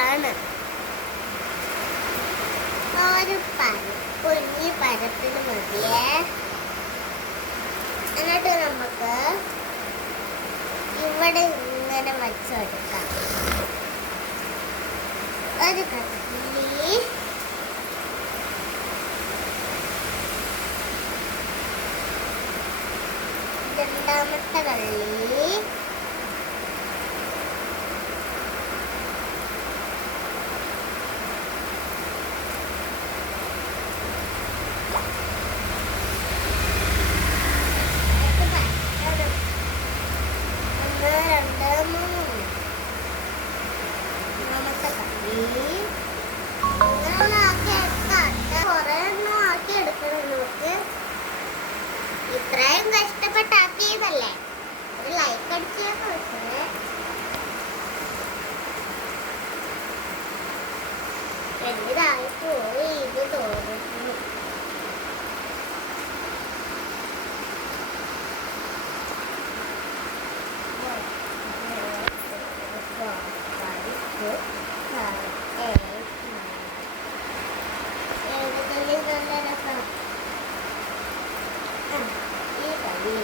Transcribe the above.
ആണ്. ഒരു കുഞ്ഞി പരപ്പിന് മതിയേ. എന്നിട്ട് നമുക്ക് ഇവിടെ ഇങ്ങനെ വച്ചെടുക്കാം. ഒരു കള്ളി, രണ്ടാമത്തെ കള്ളി, ഇത്രയും കഷ്ടപ്പെട്ടാക്കിയതല്ലേ, ഒരു ലൈക്ക് അടിച്ചേന്ന് വെച്ചേ. വലുതായി പോയി ഇത് തോന്നുന്നു. നല്ല രസം. ഈ കളി